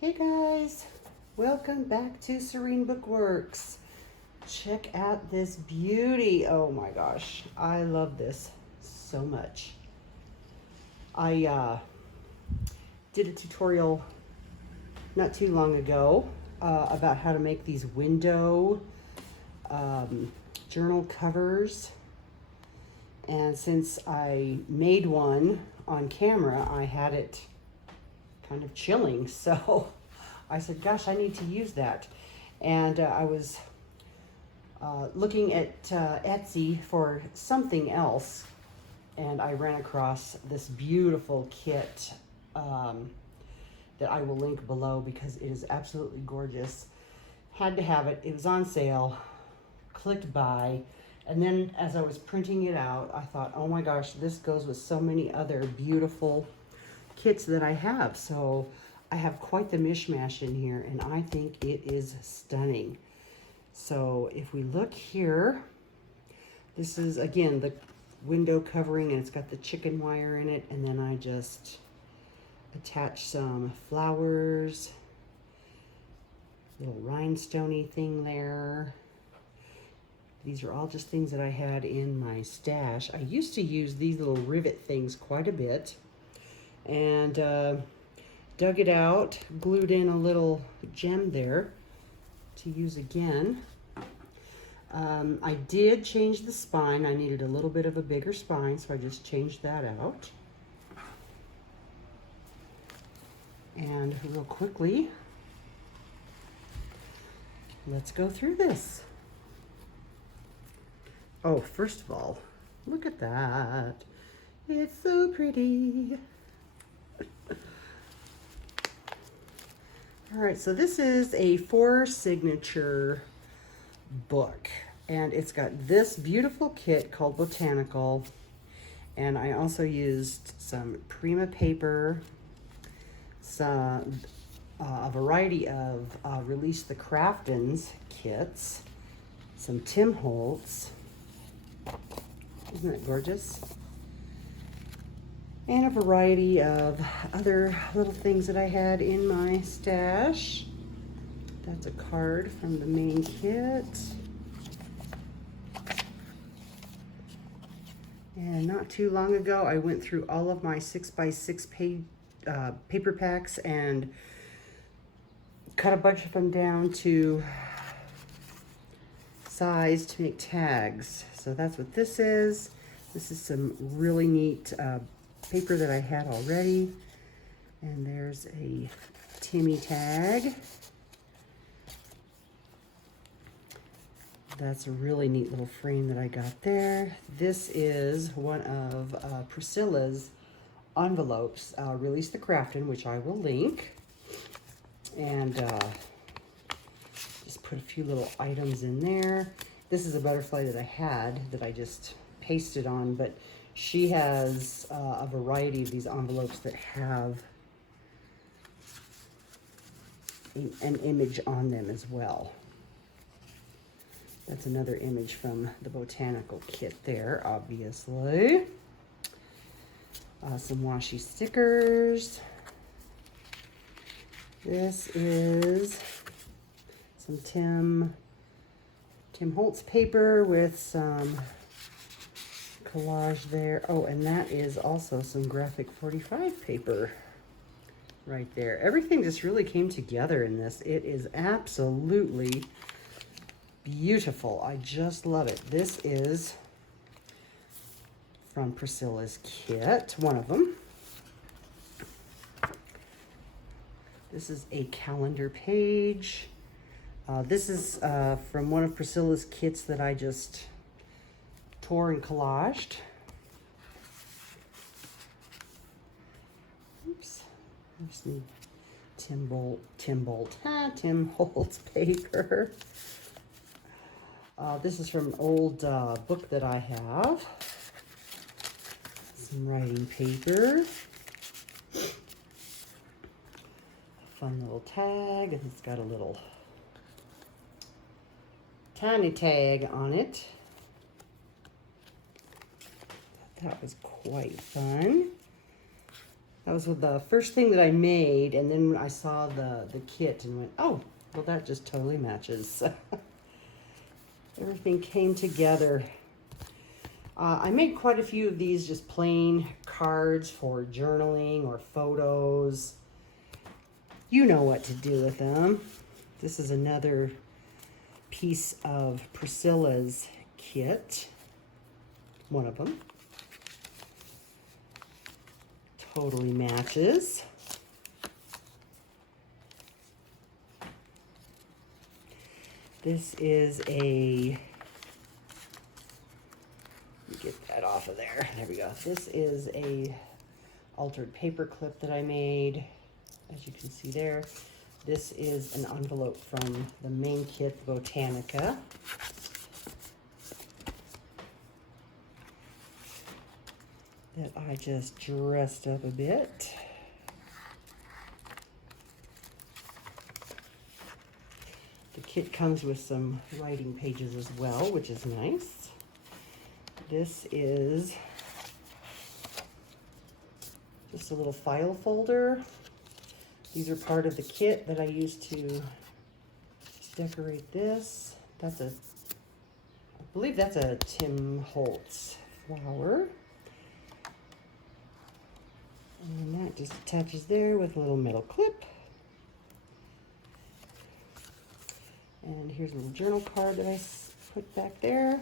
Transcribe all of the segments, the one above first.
Hey guys, welcome back to Serene Bookworks. Check out this beauty. Oh my gosh, I love this so much. I did a tutorial not too long ago about how to make these window journal covers. And since I made one on camera, I had it kind of chilling. So I said, gosh, I need to use that. And I was looking at Etsy for something else, and I ran across this beautiful kit that I will link below because it is absolutely gorgeous. Had to have it. It was on sale. Clicked buy. And then as I was printing it out, I thought, oh my gosh, this goes with so many other beautiful kits that I have. So I have quite the mishmash in here, and I think it is stunning. So if we look here, this is again the window covering, and it's got the chicken wire in it, and then I just attach some flowers, little rhinestoney thing there. These are all just things that I had in my stash. I used to use these little rivet things quite a bit, and dug it out, glued in a little gem there to use again. I did change the spine. I needed a little bit of a bigger spine, so I just changed that out. And real quickly, let's go through this. Oh, first of all, look at that. It's so pretty. All right, so this is a 4-signature book, and it's got this beautiful kit called Botanical, and I also used some Prima paper, some a variety of Release the Craftins kits, some Tim Holtz. Isn't that gorgeous? And a variety of other little things that I had in my stash. That's a card from the main kit. And not too long ago, I went through all of my 6x6 page paper packs and cut a bunch of them down to size to make tags. So that's what this is. This is some really neat paper that I had already. And there's a Timmy tag. That's a really neat little frame that I got there. This is one of Priscilla's envelopes, Release the Craftin', which I will link. And just put a few little items in there. This is a butterfly that I had that I just pasted on, but she has a variety of these envelopes that have an image on them as well. That's another image from the Botanical kit there, obviously. Some washi stickers. This is some Tim Holtz paper with some collage there. Oh, and that is also some Graphic 45 paper right there. Everything just really came together in this. It is absolutely beautiful. I just love it. This is from Priscilla's kit, one of them. This is a calendar page. This is from one of Priscilla's kits that I just tore and collaged. Oops. I just need Tim Holtz paper. This is from an old book that I have. Some writing paper. Fun little tag, and it's got a little tiny tag on it. That was quite fun. That was the first thing that I made, and then I saw the kit and went, oh, well, that just totally matches. Everything came together. I made quite a few of these just plain cards for journaling or photos. You know what to do with them. This is another piece of Priscilla's kit. One of them. Totally matches. This is a, let me get that off of there. There we go. This is a altered paper clip that I made, as you can see there. This is an envelope from the main kit, Botanica. That I just dressed up a bit. The kit comes with some writing pages as well, which is nice. This is just a little file folder. These are part of the kit that I used to decorate this. That's a, I believe that's a Tim Holtz flower. And that just attaches there with a little metal clip. And here's a little journal card that I put back there.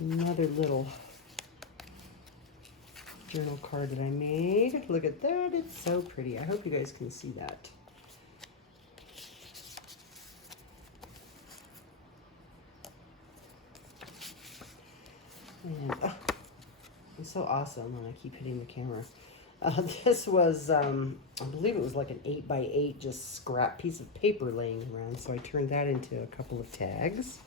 Another little journal card that I made. Look at that, it's so pretty. I hope you guys can see that. And oh, it's so awesome when I keep hitting the camera. This was, I believe it was like an 8x8 just scrap piece of paper laying around. So I turned that into a couple of tags.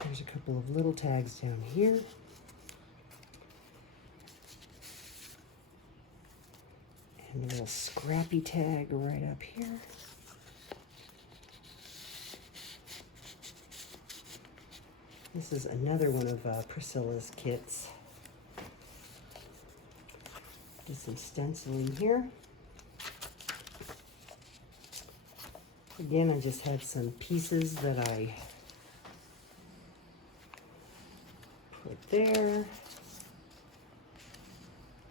There's a couple of little tags down here. And a little scrappy tag right up here. This is another one of Priscilla's kits. Just some stenciling here. Again, I just had some pieces that I put there.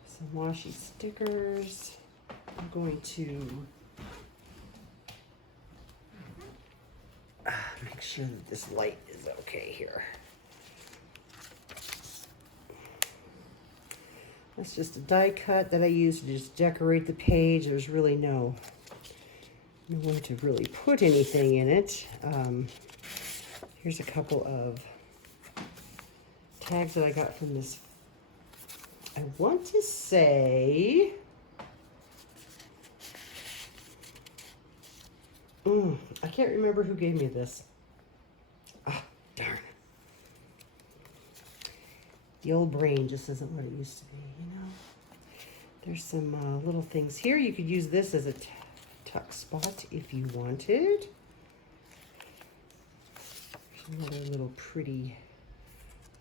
Some washi stickers. I'm going to make sure that this light is okay here. That's just a die cut that I used to just decorate the page. There's really no way to really put anything in it. Here's a couple of tags that I got from this, I want to say, I can't remember who gave me this. Ah, darn. The old brain just isn't what it used to be, you know. There's some little things here. You could use this as a tuck spot if you wanted. There's another little pretty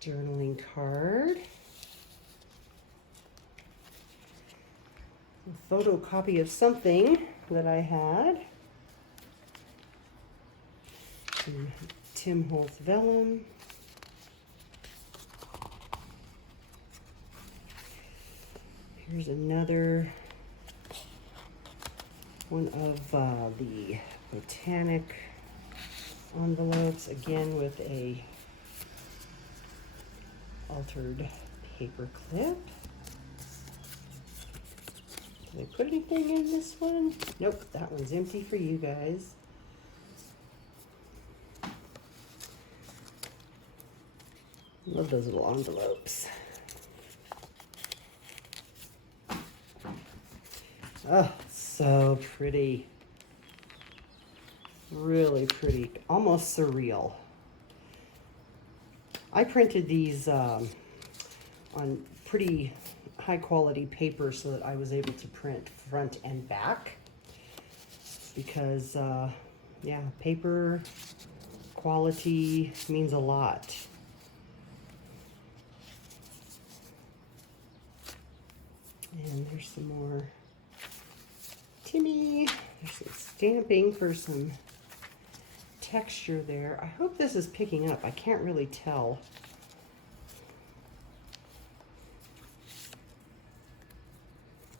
journaling card. A photocopy of something that I had. Some Tim Holtz vellum. Here's another one of the Botanica envelopes, again with a altered paper clip. Did I put anything in this one? Nope, that one's empty for you guys. Love those little envelopes. Oh, so pretty. Really pretty, almost surreal. I printed these on pretty high quality paper so that I was able to print front and back because yeah, paper quality means a lot. And there's some more Timmy. There's some stamping for some texture there. I hope this is picking up. I can't really tell.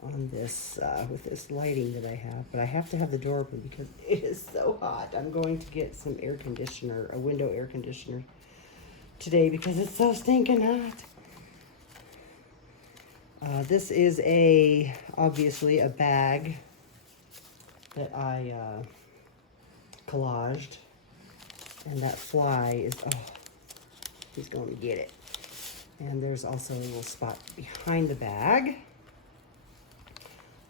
On this, with this lighting that I have, but I have to have the door open because it is so hot. I'm going to get some air conditioner, a window air conditioner today because it's so stinking hot. This is obviously a bag that I collaged, and that fly is, oh, he's going to get it. And there's also a little spot behind the bag.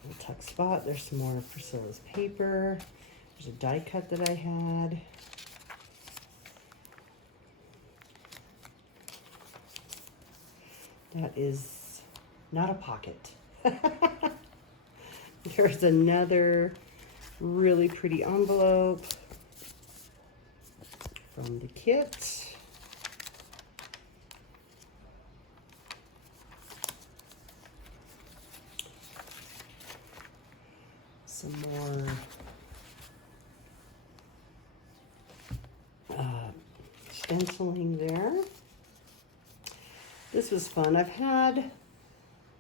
Little tuck spot. There's some more Priscilla's paper. There's a die cut that I had. That is not a pocket. There's another really pretty envelope from the kit. Some more stenciling there. This was fun. I've had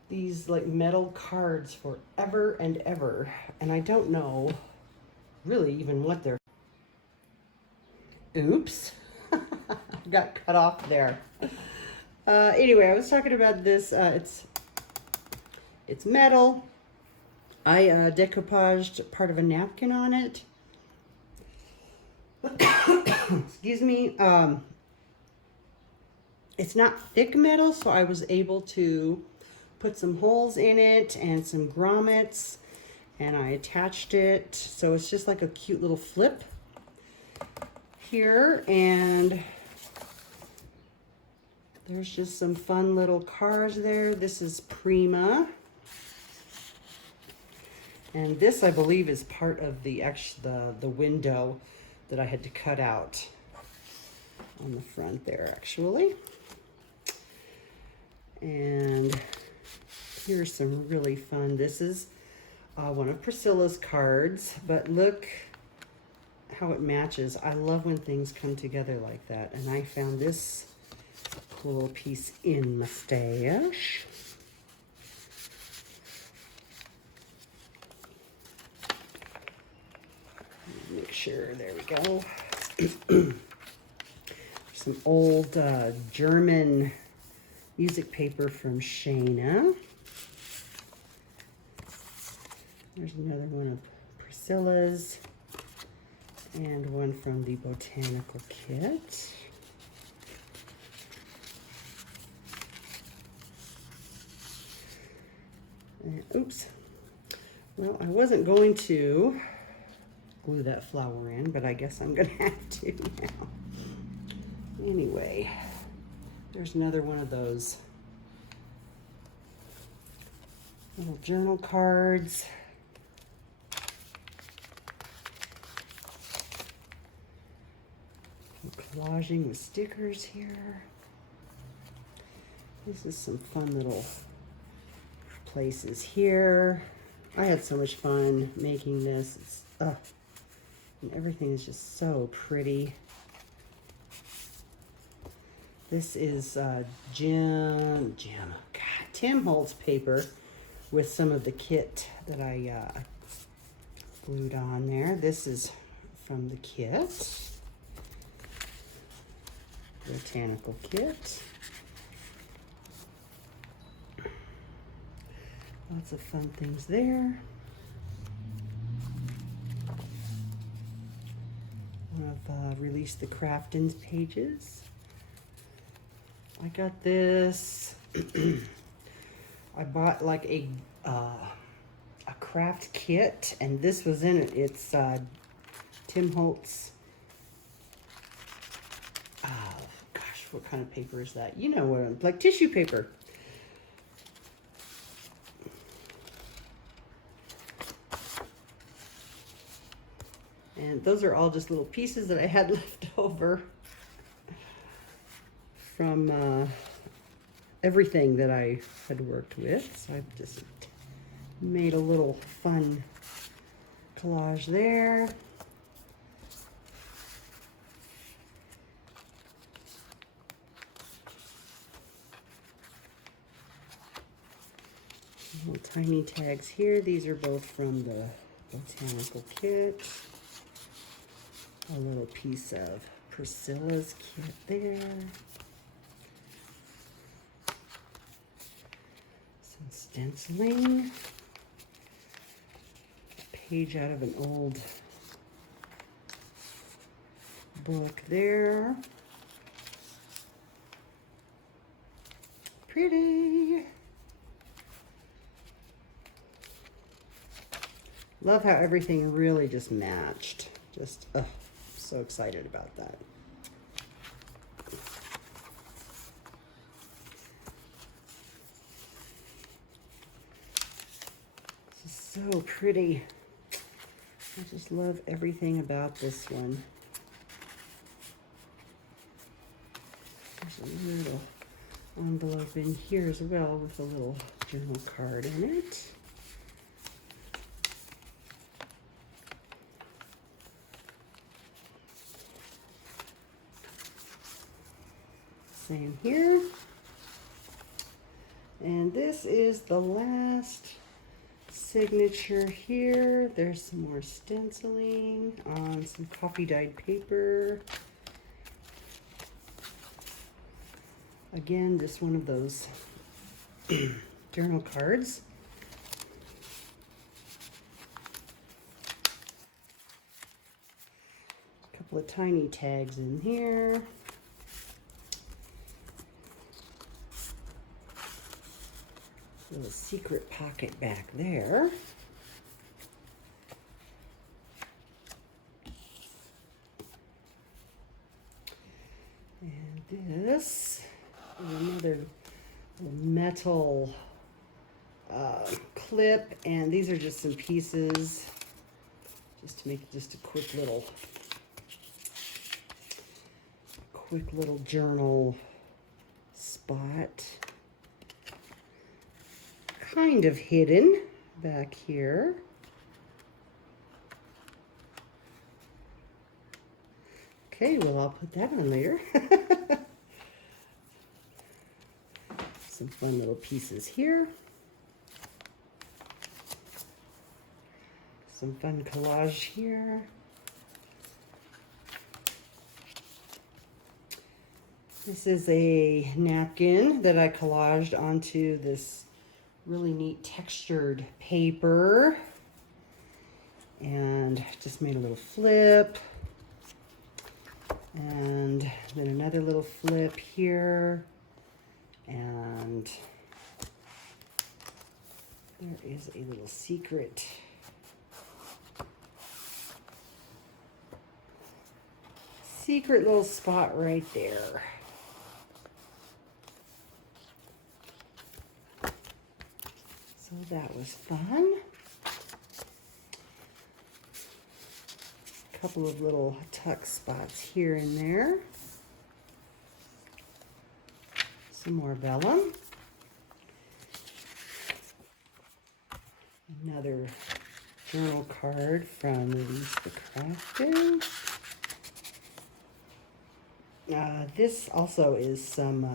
these like metal cards forever and ever, and I don't know really even what they're. Oops. Got cut off there. Anyway, I was talking about this. It's metal. I decoupaged part of a napkin on it. Excuse me. It's not thick metal, so I was able to put some holes in it and some grommets, and I attached it. So it's just like a cute little flip here, and there's just some fun little cars there. This is Prima. And this, I believe, is part of the window that I had to cut out on the front there, actually. And here's some really fun. This is one of Priscilla's cards, but look how it matches. I love when things come together like that. And I found this cool little piece in my stash. Make sure, there we go. Some old German music paper from Shayna. There's another one of Priscilla's, and one from the Botanical kit. And, oops. Well, I wasn't going to glue that flower in, but I guess I'm gonna have to now. Anyway, there's another one of those little journal cards. Collaging with stickers here. This is some fun little places here. I had so much fun making this. It's, and everything is just so pretty. This is Tim Holtz paper with some of the kit that I glued on there. This is from the kit. Botanical kit. Lots of fun things there. One of Release the Craftins pages. I got this. I bought like a craft kit, and this was in it. It's Tim Holtz. Gosh, what kind of paper is that? You know what? Like tissue paper. And those are all just little pieces that I had left over from everything that I had worked with. So I've just made a little fun collage there. Little tiny tags here. These are both from the Botanical kit. A little piece of Priscilla's kit there. Some stenciling. A page out of an old book there. Pretty. Love how everything really just matched. Just, so excited about that. This is so pretty. I just love everything about this one. There's a little envelope in here as well with a little journal card in it. Same here. And this is the last signature here. There's some more stenciling on some coffee dyed paper. Again, just one of those journal cards. A couple of tiny tags in here. Little secret pocket back there. And this is another metal clip, and these are just some pieces just to make just a quick little journal spot. Kind of hidden back here. Okay, well, I'll put that on later. Some fun little pieces here. Some fun collage here. This is a napkin that I collaged onto this really neat textured paper, and just made a little flip, and then another little flip here, and there is a little secret little spot right there. So that was fun. A couple of little tuck spots here and there. Some more vellum. Another journal card from Lisa Crafton. This also is some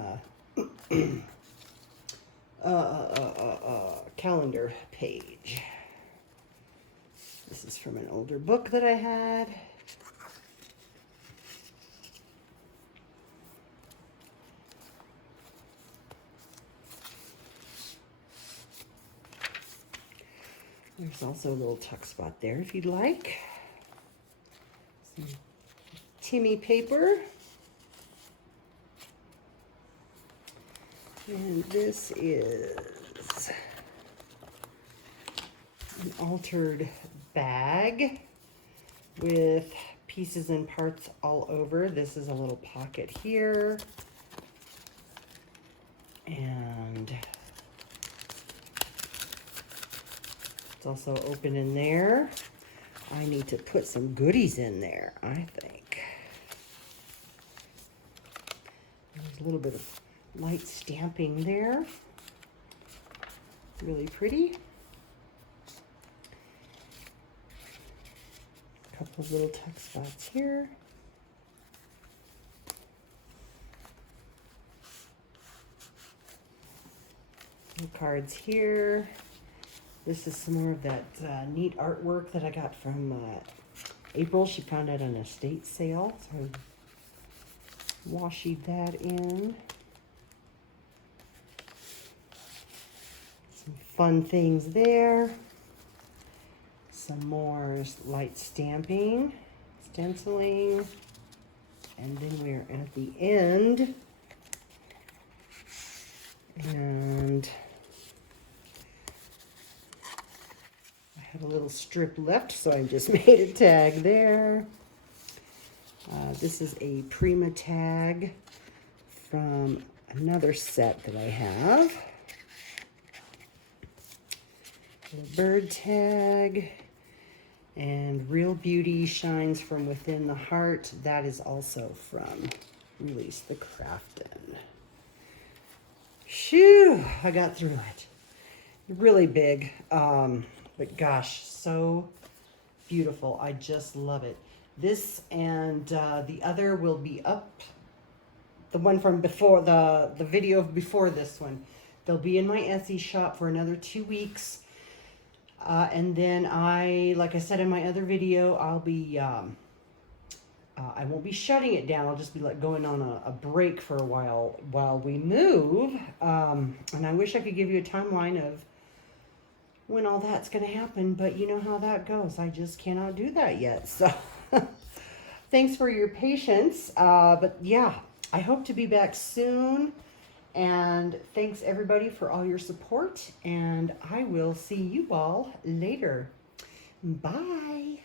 calendar page. This is from an older book that I had. There's also a little tuck spot there if you'd like. Some Timmy paper. And this is an altered bag with pieces and parts all over. This is a little pocket here. And it's also open in there. I need to put some goodies in there, I think. There's a little bit of light stamping there. Really pretty. A couple of little tuck spots here. Little cards here. This is some more of that neat artwork that I got from April. She found it on an estate sale, so I washied that in. Some fun things there. Some more light stamping, stenciling, and then we're at the end. And I have a little strip left, so I just made a tag there. This is a Prima tag from another set that I have. A bird tag. And Real Beauty Shines from Within the Heart. That is also from Release the Craftin'. Shoo, I got through it. Really big, but gosh, so beautiful. I just love it. This and the other will be up. The one from before, the video before this one. They'll be in my Etsy shop for another 2 weeks. And then like I said in my other video, I'll be, I won't be shutting it down. I'll just be like going on a break for a while we move. And I wish I could give you a timeline of when all that's going to happen, but you know how that goes. I just cannot do that yet. So thanks for your patience. But yeah, I hope to be back soon. And thanks everybody for all your support, and I will see you all later. Bye.